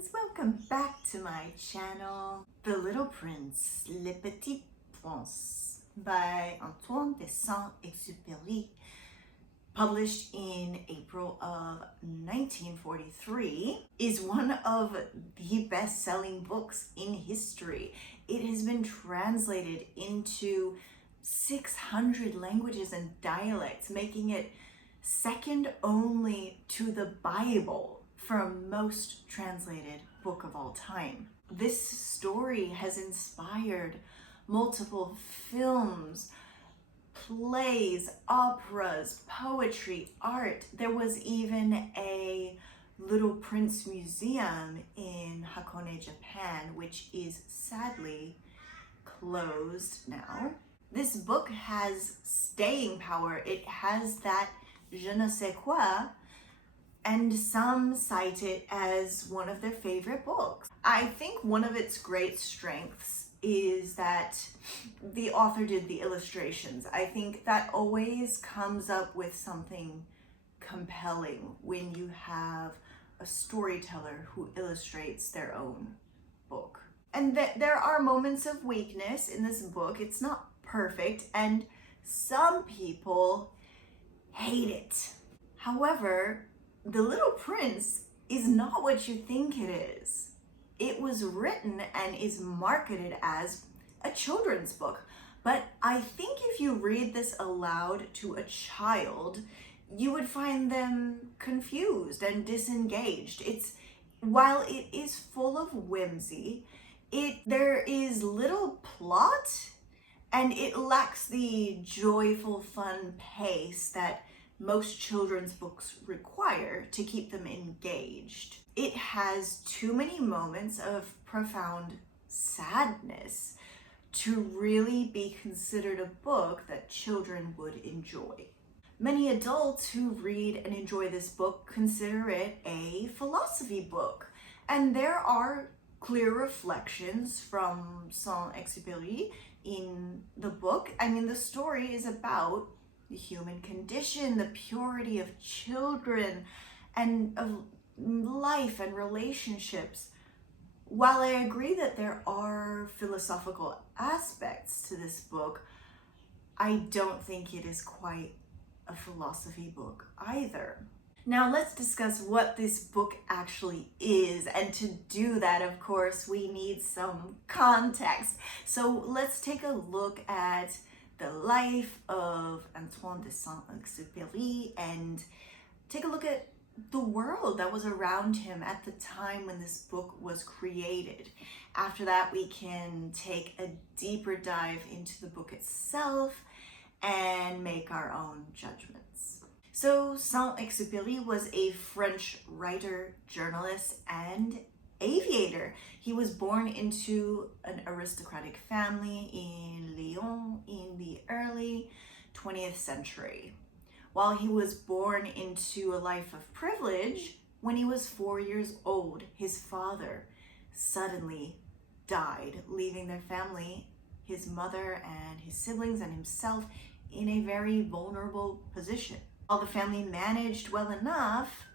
friends, welcome back to my channel. The Little Prince, Le Petit Prince by Antoine de Saint-Exupéry, published in April of 1943, is one of the best-selling books in history. It has been translated into 600 languages and dialects, making it second only to the Bible for most translated book of all time. This story has inspired multiple films, plays, operas, poetry, art. There was even a Little Prince museum in Hakone, Japan, which is sadly closed now. This book has staying power. It has that je ne sais quoi, and some cite it as one of their favorite books. I think one of its great strengths is that the author did the illustrations. I think that always comes up with something compelling when you have a storyteller who illustrates their own book. And there are moments of weakness in this book. It's not perfect, and some people hate it. However, The Little Prince is not what you think it is. It was written and is marketed as a children's book, but I think if you read this aloud to a child, you would find them confused and disengaged. While it is full of whimsy, there is little plot, and it lacks the joyful, fun pace that most children's books require to keep them engaged. It has too many moments of profound sadness to really be considered a book that children would enjoy. Many adults who read and enjoy this book consider it a philosophy book, and there are clear reflections from Saint-Exupéry in the book. I mean, the story is about the human condition, the purity of children, and of life and relationships. While I agree that there are philosophical aspects to this book, I don't think it is quite a philosophy book either. Now let's discuss what this book actually is, and to do that, of course, we need some context. So let's take a look at the life of Antoine de Saint-Exupéry and take a look at the world that was around him at the time when this book was created. After that, we can take a deeper dive into the book itself and make our own judgments. So Saint-Exupéry was a French writer, journalist, and aviator. He was born into an aristocratic family in Lyon in the early 20th century. While he was born into a life of privilege, when he was 4 years old, his father suddenly died, leaving their family, his mother and his siblings and himself, in a very vulnerable position. While the family managed well enough,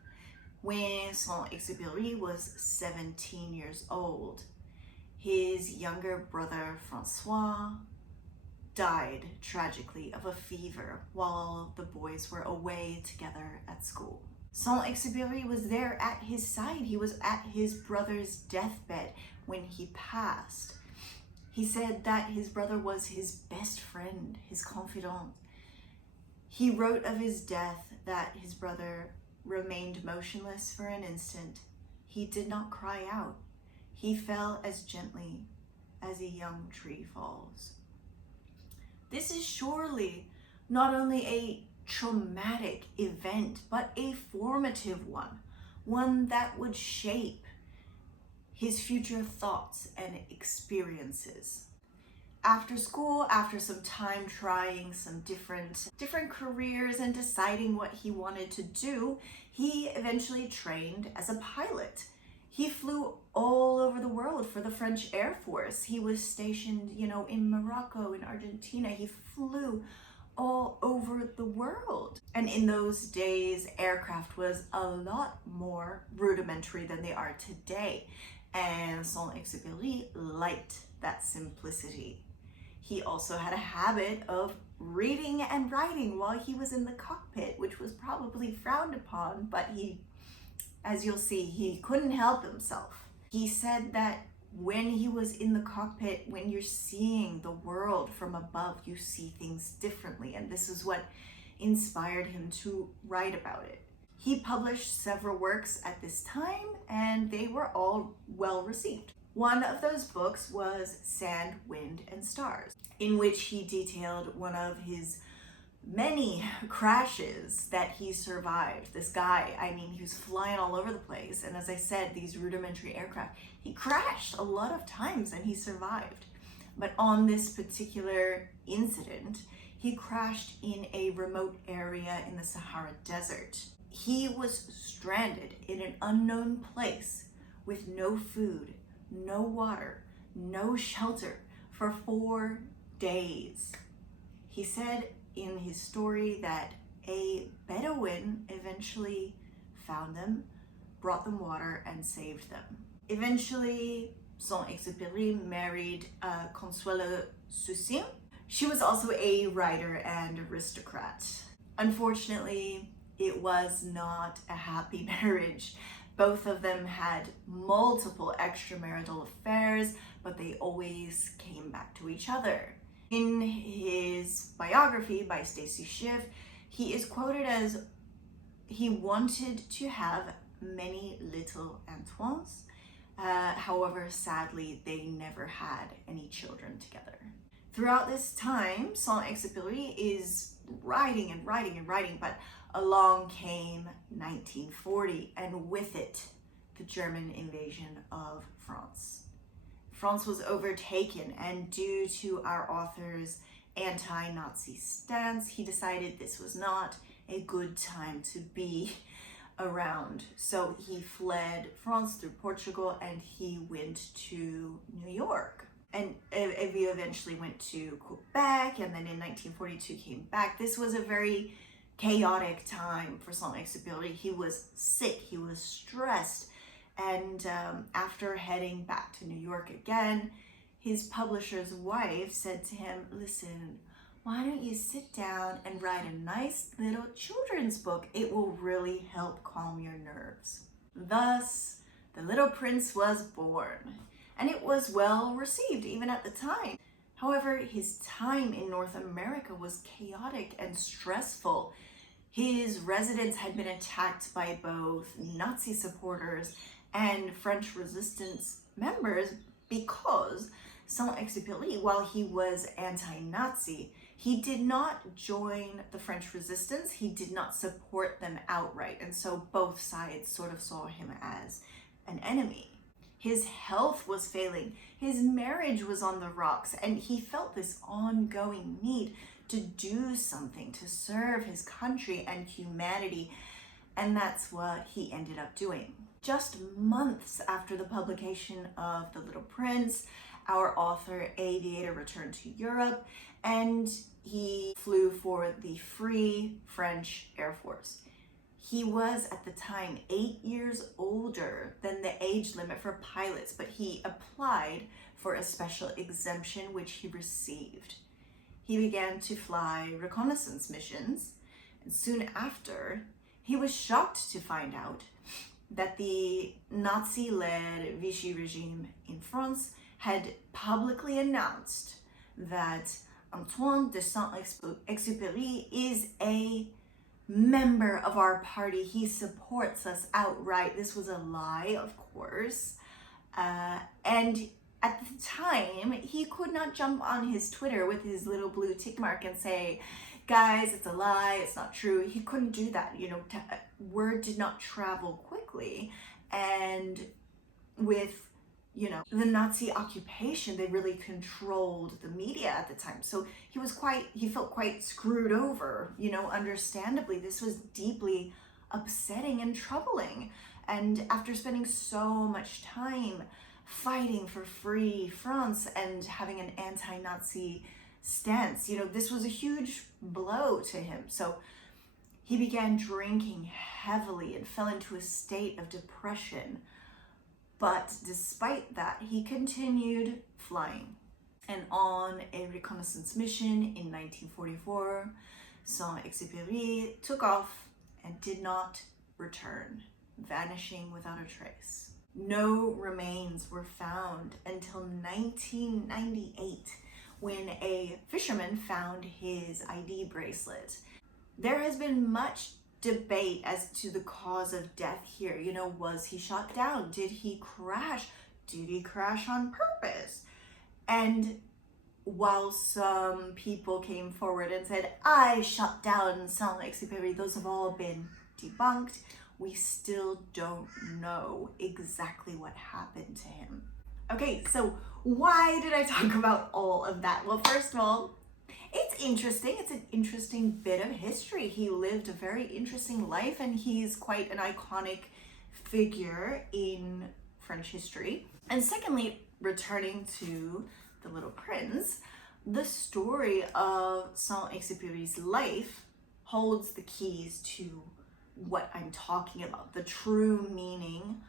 when Saint-Exupéry was 17 years old, his younger brother Francois died tragically of a fever while the boys were away together at school. Saint-Exupéry was there at his side. He was at his brother's deathbed when he passed. He said that his brother was his best friend, his confidant. He wrote of his death that his brother remained motionless for an instant. He did not cry out. He fell as gently as a young tree falls. This is surely not only a traumatic event, but a formative one that would shape his future thoughts and experiences. After school, after some time trying some different careers and deciding what he wanted to do, he eventually trained as a pilot. He flew all over the world for the French Air Force. He was stationed, in Morocco, in Argentina. He flew all over the world. And in those days, aircraft was a lot more rudimentary than they are today. And Saint-Exupéry liked that simplicity. He also had a habit of reading and writing while he was in the cockpit, which was probably frowned upon, but he, as you'll see, he couldn't help himself. He said that when he was in the cockpit, when you're seeing the world from above, you see things differently, and this is what inspired him to write about it. He published several works at this time, and they were all well received. One of those books was Sand, Wind, and Stars, in which he detailed one of his many crashes that he survived. This guy, I mean, he was flying all over the place, and as I said, these rudimentary aircraft, he crashed a lot of times and he survived. But on this particular incident, he crashed in a remote area in the Sahara Desert. He was stranded in an unknown place with no food, no water, no shelter for 4 days. He said in his story that a Bedouin eventually found them, brought them water, and saved them. Eventually, Saint-Exupéry married Consuelo Sucin. She was also a writer and aristocrat. Unfortunately, it was not a happy marriage. Both of them had multiple extramarital affairs, but they always came back to each other. In his biography by Stacy Schiff, he is quoted as, he wanted to have many little Antoines. However, sadly, they never had any children together. Throughout this time, Saint-Exupéry is writing and writing and writing, but along came 1940, and with it, the German invasion of France. France was overtaken, and due to our author's anti-Nazi stance, he decided this was not a good time to be around. So he fled France through Portugal, and he went to New York. And he eventually went to Quebec, and then in 1942 came back. This was a very chaotic time for Saint-Exupéry. He was sick, he was stressed, and after heading back to New York again, his publisher's wife said to him, listen, why don't you sit down and write a nice little children's book? It will really help calm your nerves. Thus, The Little Prince was born, and it was well received even at the time. However, his time in North America was chaotic and stressful. His residence had been attacked by both Nazi supporters and French resistance members because Saint-Exupéry, while he was anti-Nazi, he did not join the French resistance. He did not support them outright, and so both sides sort of saw him as an enemy. His health was failing, his marriage was on the rocks, and he felt this ongoing need to do something to serve his country and humanity, and that's what he ended up doing. Just months after the publication of The Little Prince, our author Aviator returned to Europe, and he flew for the Free French Air Force. He was at the time 8 years older than the age limit for pilots, but he applied for a special exemption, which he received. He began to fly reconnaissance missions, and soon after, he was shocked to find out that the Nazi-led Vichy regime in France had publicly announced that Antoine de Saint-Exupéry is a member of our party. He supports us outright. This was a lie, of course. And at the time, he could not jump on his Twitter with his little blue tick mark and say, guys, it's a lie, it's not true. He couldn't do that. You know, word did not travel quickly. And with, you know, the Nazi occupation, they really controlled the media at the time. So he felt quite screwed over, you know, understandably. This was deeply upsetting and troubling. And after spending so much time fighting for free France and having an anti-Nazi stance. You know, this was a huge blow to him. So he began drinking heavily and fell into a state of depression. But despite that, he continued flying. And on a reconnaissance mission in 1944, Saint-Exupéry took off and did not return, vanishing without a trace. No remains were found until 1998, when a fisherman found his ID bracelet. There has been much debate as to the cause of death here. You know, was he shot down? Did he crash? Did he crash on purpose? And while some people came forward and said, I shot down Saint-Exupéry, those have all been debunked. We still don't know exactly what happened to him. Okay, so why did I talk about all of that? Well, first of all, it's interesting. It's an interesting bit of history. He lived a very interesting life, and he's quite an iconic figure in French history. And secondly, returning to The Little Prince, the story of Saint-Exupéry's life holds the keys to what I'm talking about, the true meaning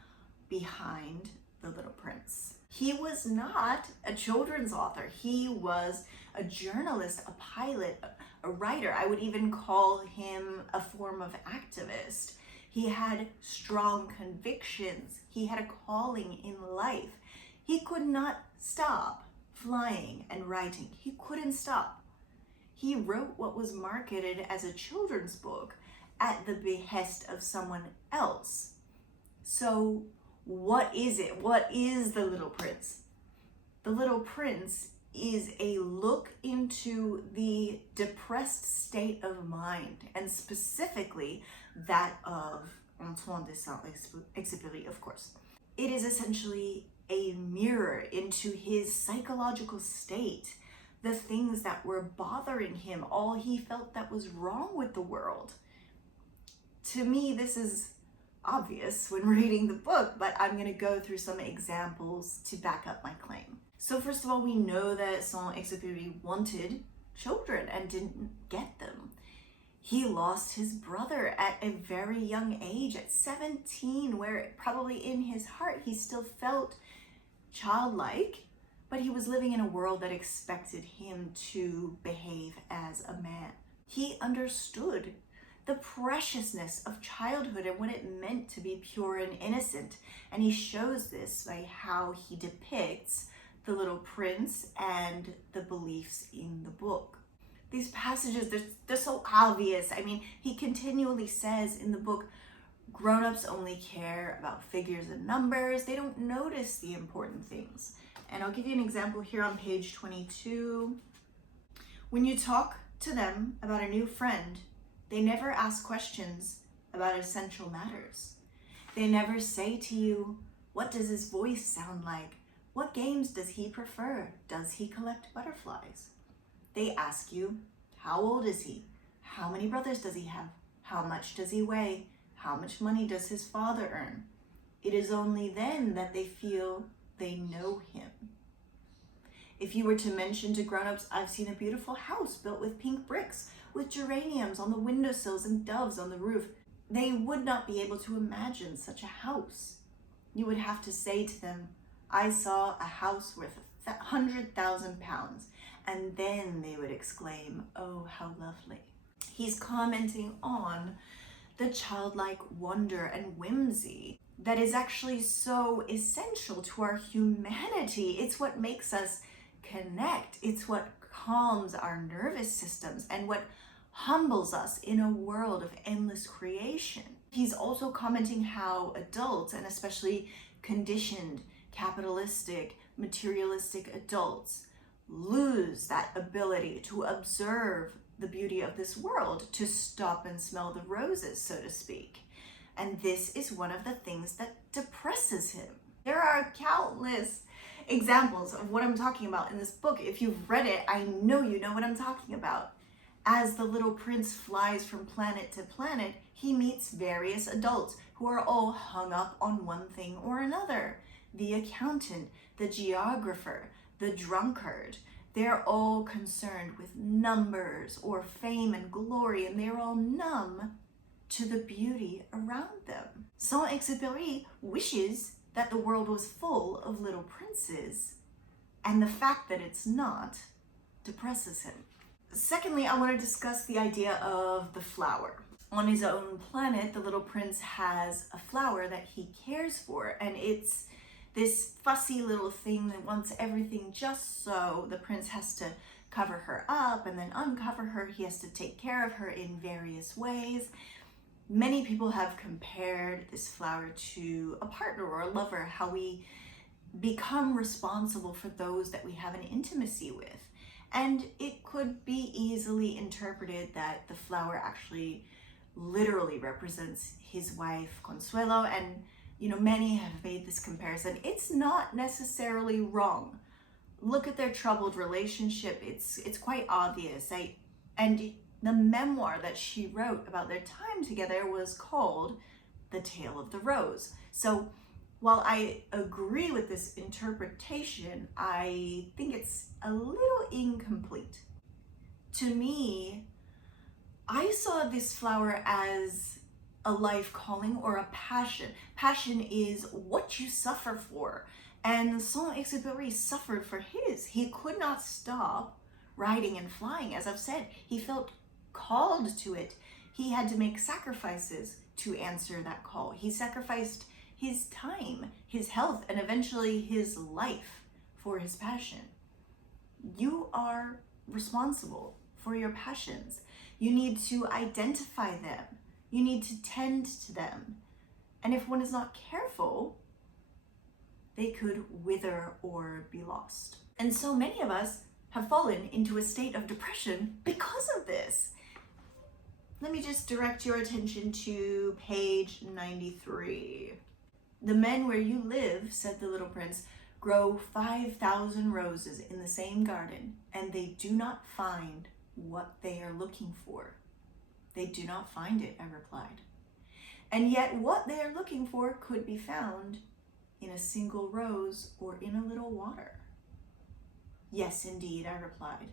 behind The Little Prince. He was not a children's author. He was a journalist, a pilot, a writer. I would even call him a form of activist. He had strong convictions. He had a calling in life. He could not stop flying and writing. He couldn't stop. He wrote what was marketed as a children's book at the behest of someone else. So what is it? What is The Little Prince? The Little Prince is a look into the depressed state of mind, and specifically that of Antoine de Saint-Exupéry, of course. It is essentially a mirror into his psychological state, the things that were bothering him, all he felt that was wrong with the world. To me, this is obvious when reading the book, but I'm going to go through some examples to back up my claim. So first of all, we know that Saint-Exupéry wanted children and didn't get them. He lost his brother at a very young age, at 17, where probably in his heart he still felt childlike, but he was living in a world that expected him to behave as a man. He understood the preciousness of childhood and what it meant to be pure and innocent. And he shows this by how he depicts the Little Prince and the beliefs in the book. These passages, they're so obvious. I mean, he continually says in the book, grown-ups only care about figures and numbers. They don't notice the important things. And I'll give you an example here on page 22. When you talk to them about a new friend, they never ask questions about essential matters. They never say to you, what does his voice sound like? What games does he prefer? Does he collect butterflies? They ask you, how old is he? How many brothers does he have? How much does he weigh? How much money does his father earn? It is only then that they feel they know him. If you were to mention to grown-ups, I've seen a beautiful house built with pink bricks, with geraniums on the windowsills and doves on the roof, they would not be able to imagine such a house. You would have to say to them, I saw a house worth 100,000 pounds, and then they would exclaim, oh, how lovely. He's commenting on the childlike wonder and whimsy that is actually so essential to our humanity. It's what makes us connect. It's what calms our nervous systems and what humbles us in a world of endless creation. He's also commenting how adults, and especially conditioned, capitalistic, materialistic adults, lose that ability to observe the beauty of this world, to stop and smell the roses, so to speak. And this is one of the things that depresses him. There are countless examples of what I'm talking about in this book. If you've read it, I know you know what I'm talking about. As the Little Prince flies from planet to planet, he meets various adults who are all hung up on one thing or another. The accountant, the geographer, the drunkard, They're all concerned with numbers or fame and glory, and they're all numb to the beauty around them. Saint-Exupéry wishes that the world was full of little princes, and the fact that it's not depresses him. Secondly, I want to discuss the idea of the flower. On his own planet, the little prince has a flower that he cares for, and it's this fussy little thing that wants everything just so. The prince has to cover her up and then uncover her. He has to take care of her in various ways. Many people have compared this flower to a partner or a lover, how we become responsible for those that we have an intimacy with. And it could be easily interpreted that the flower actually literally represents his wife, Consuelo, and many have made this comparison. It's not necessarily wrong. Look at their troubled relationship. It's quite obvious. And the memoir that she wrote about their time together was called The Tale of the Rose. So while I agree with this interpretation, I think it's a little incomplete. To me, I saw this flower as a life calling or a passion. Passion is what you suffer for. And Saint-Exupéry suffered for his. He could not stop riding and flying. As I've said, he felt called to it. He had to make sacrifices to answer that call. He sacrificed his time, his health, and eventually his life for his passion. You are responsible for your passions. You need to identify them. You need to tend to them. And if one is not careful, they could wither or be lost. And so many of us have fallen into a state of depression because of this. Let me just direct your attention to page 93. The men where you live, said the little prince, grow 5,000 roses in the same garden, and they do not find what they are looking for. They do not find it, I replied. And yet what they are looking for could be found in a single rose or in a little water. Yes, indeed, I replied.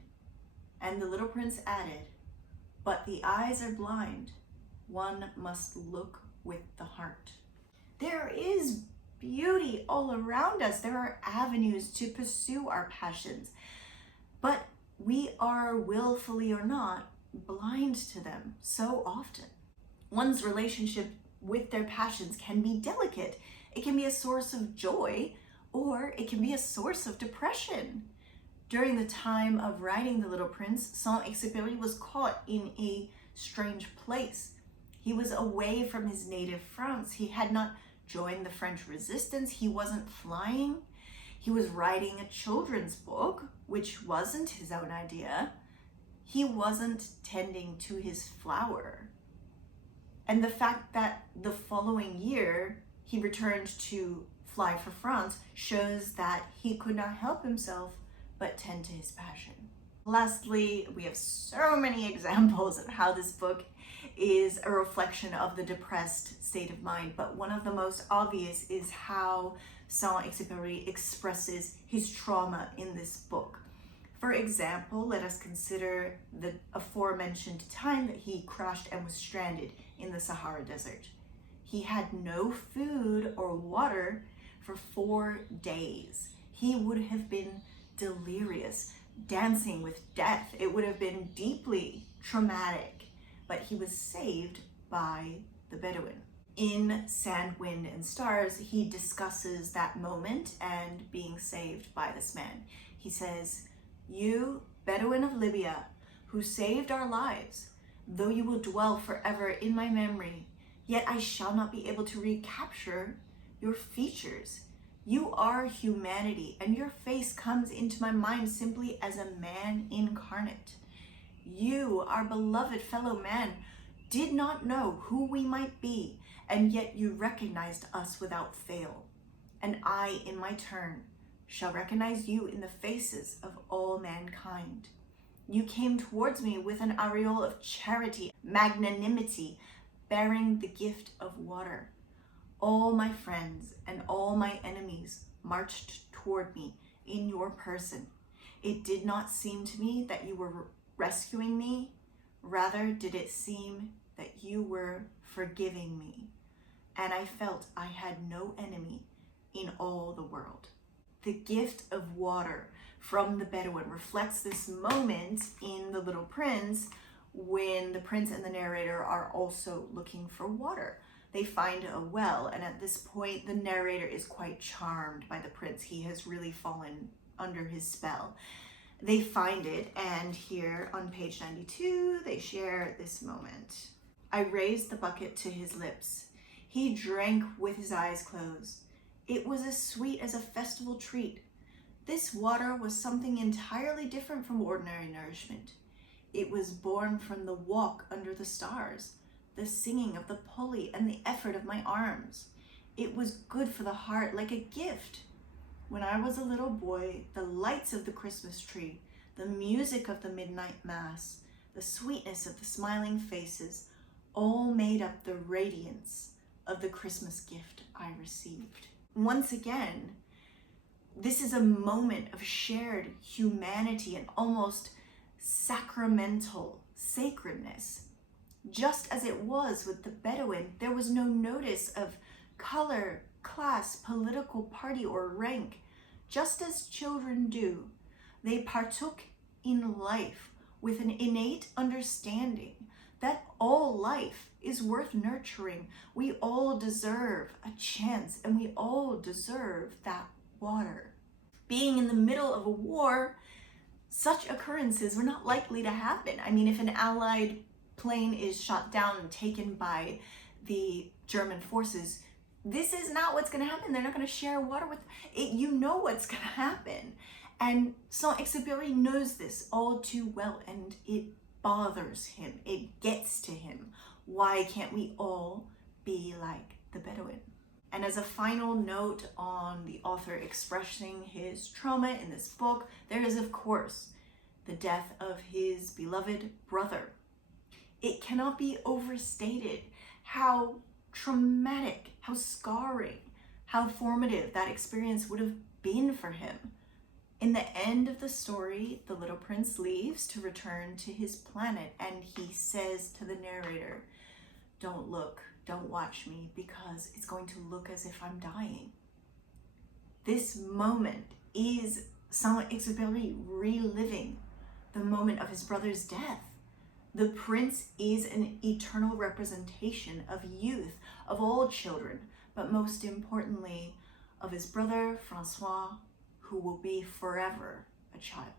And the little prince added, but the eyes are blind. One must look with the heart. There is beauty all around us. There are avenues to pursue our passions, but we are, willfully or not, blind to them so often. One's relationship with their passions can be delicate. It can be a source of joy, or it can be a source of depression. During the time of writing The Little Prince, Saint-Exupéry was caught in a strange place. He was away from his native France. He had not joined the French resistance. He wasn't flying. He was writing a children's book, which wasn't his own idea. He wasn't tending to his flower. And the fact that the following year he returned to fly for France shows that he could not help himself but tend to his passion. Lastly, we have so many examples of how this book is a reflection of the depressed state of mind, but one of the most obvious is how Saint-Exupéry expresses his trauma in this book. For example, let us consider the aforementioned time that he crashed and was stranded in the Sahara Desert. He had no food or water for 4 days. He would have been delirious, dancing with death. It would have been deeply traumatic, but he was saved by the Bedouin. In Sand, Wind, and Stars, he discusses that moment and being saved by this man. He says, "You, Bedouin of Libya, who saved our lives, though you will dwell forever in my memory, yet I shall not be able to recapture your features. You are humanity, and your face comes into my mind simply as a man incarnate. You, our beloved fellow man, did not know who we might be, and yet you recognized us without fail. And I, in my turn, shall recognize you in the faces of all mankind. You came towards me with an aureole of charity, magnanimity, bearing the gift of water. All my friends and all my enemies marched toward me in your person. It did not seem to me that you were rescuing me. Rather did it seem that you were forgiving me. And I felt I had no enemy in all the world. The gift of water from the Bedouin reflects this moment in The Little Prince when the prince and the narrator are also looking for water. They find a well, and at this point, the narrator is quite charmed by the prince. He has really fallen under his spell. They find it, and here on page 92, they share this moment. I raised the bucket to his lips. He drank with his eyes closed. It was as sweet as a festival treat. This water was something entirely different from ordinary nourishment. It was born from the walk under the stars, the singing of the pulley, and the effort of my arms. It was good for the heart, like a gift. When I was a little boy, the lights of the Christmas tree, the music of the midnight mass, the sweetness of the smiling faces, all made up the radiance of the Christmas gift I received. Once again, this is a moment of shared humanity and almost sacramental sacredness. Just as it was with the Bedouin, there was no notice of color, class, political party, or rank. Just as children do, they partook in life with an innate understanding that all life is worth nurturing. We all deserve a chance, and we all deserve that water. Being in the middle of a war, such occurrences were not likely to happen. I mean, if an Allied plane is shot down and taken by the German forces, this is not what's going to happen. They're not going to share water with it. You know what's going to happen. And Saint-Exupéry knows this all too well, and it bothers him. It gets to him. Why can't we all be like the Bedouin? And as a final note on the author expressing his trauma in this book, there is, of course, the death of his beloved brother. It cannot be overstated how traumatic, how scarring, how formative that experience would have been for him. In the end of the story, the little prince leaves to return to his planet, and he says to the narrator, "Don't look, don't watch me, because it's going to look as if I'm dying." This moment is Saint-Exupéry reliving the moment of his brother's death. The prince is an eternal representation of youth, of all children, but most importantly, of his brother, Francois, who will be forever a child.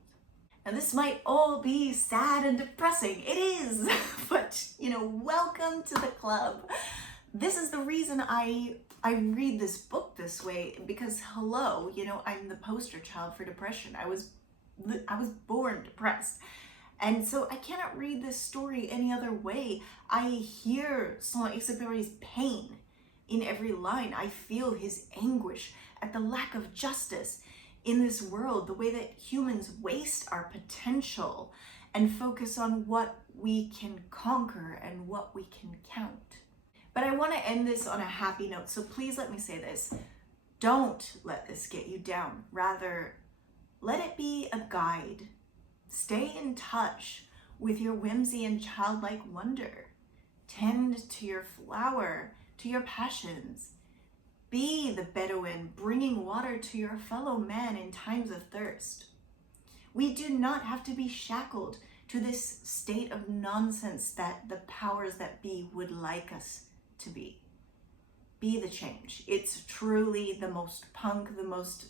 And this might all be sad and depressing. It is, but welcome to the club. This is the reason I read this book this way, because hello, I'm the poster child for depression. I was born depressed. And so I cannot read this story any other way. I hear Saint-Exupéry's pain in every line. I feel his anguish at the lack of justice in this world, the way that humans waste our potential and focus on what we can conquer and what we can count. But I want to end this on a happy note, so please let me say this. Don't let this get you down. Rather, let it be a guide. Stay in touch with your whimsy and childlike wonder. Tend to your flower, to your passions. Be the Bedouin, bringing water to your fellow man in times of thirst. We do not have to be shackled to this state of nonsense that the powers that be would like us to be. Be the change. It's truly the most punk, the most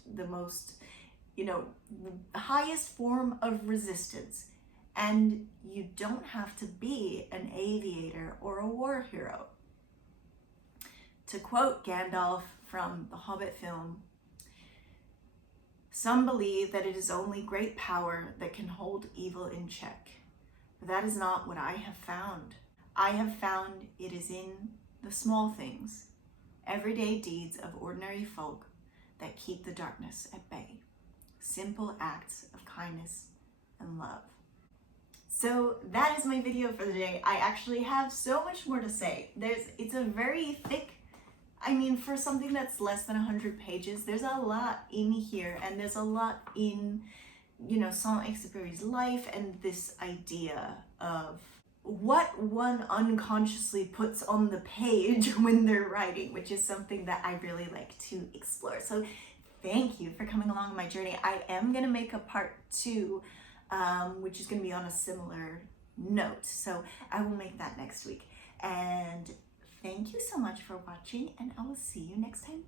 highest form of resistance. And you don't have to be an aviator or a war hero. To quote Gandalf from the Hobbit film, "Some believe that it is only great power that can hold evil in check. But that is not what I have found. I have found it is in the small things, everyday deeds of ordinary folk that keep the darkness at bay. Simple acts of kindness and love." So that is my video for the day. I actually have so much more to say. It's a very thick, for something that's less than 100 pages, there's a lot in here, and there's a lot in you know, Saint-Exupéry's life and this idea of what one unconsciously puts on the page when they're writing, which is something that I really like to explore. So thank you for coming along on my journey. I am going to make a part 2, which is going to be on a similar note. So I will make that next week. And thank you so much for watching, and I will see you next time.